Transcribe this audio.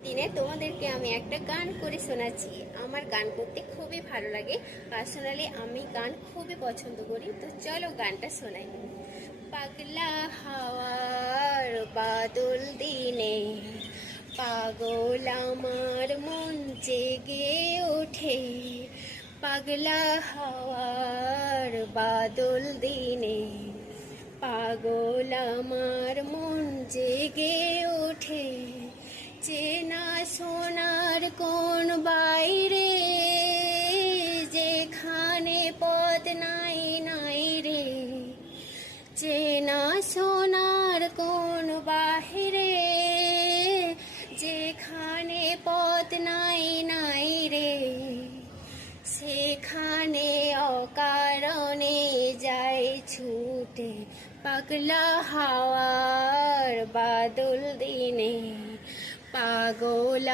দিনে তোমাদেরকে আমি একটা গান করে শোনাচ্ছি। আমার গান করতে খুবই ভালো লাগে। পার্সোনালি আমি গান খুবই পছন্দ করি। তো চলো গানটা শোনাই। পাগলা হাওয়ার বাদল দিনে পাগল আমার মন জেগে ওঠে। পাগলা হাওয়ার বাদল দিনে পাগল আমার মন জেগে ওঠে। চেনা সোনার কোন বাইরে যেখানে পথ নাই নাই রে। চেনা সোনার কোন বাহিরে যেখানে পথ নাই নাই রে। সেখানে অকারণে যায় ছুটে পাগলা হাওয়ার বাদল দিনে পাগল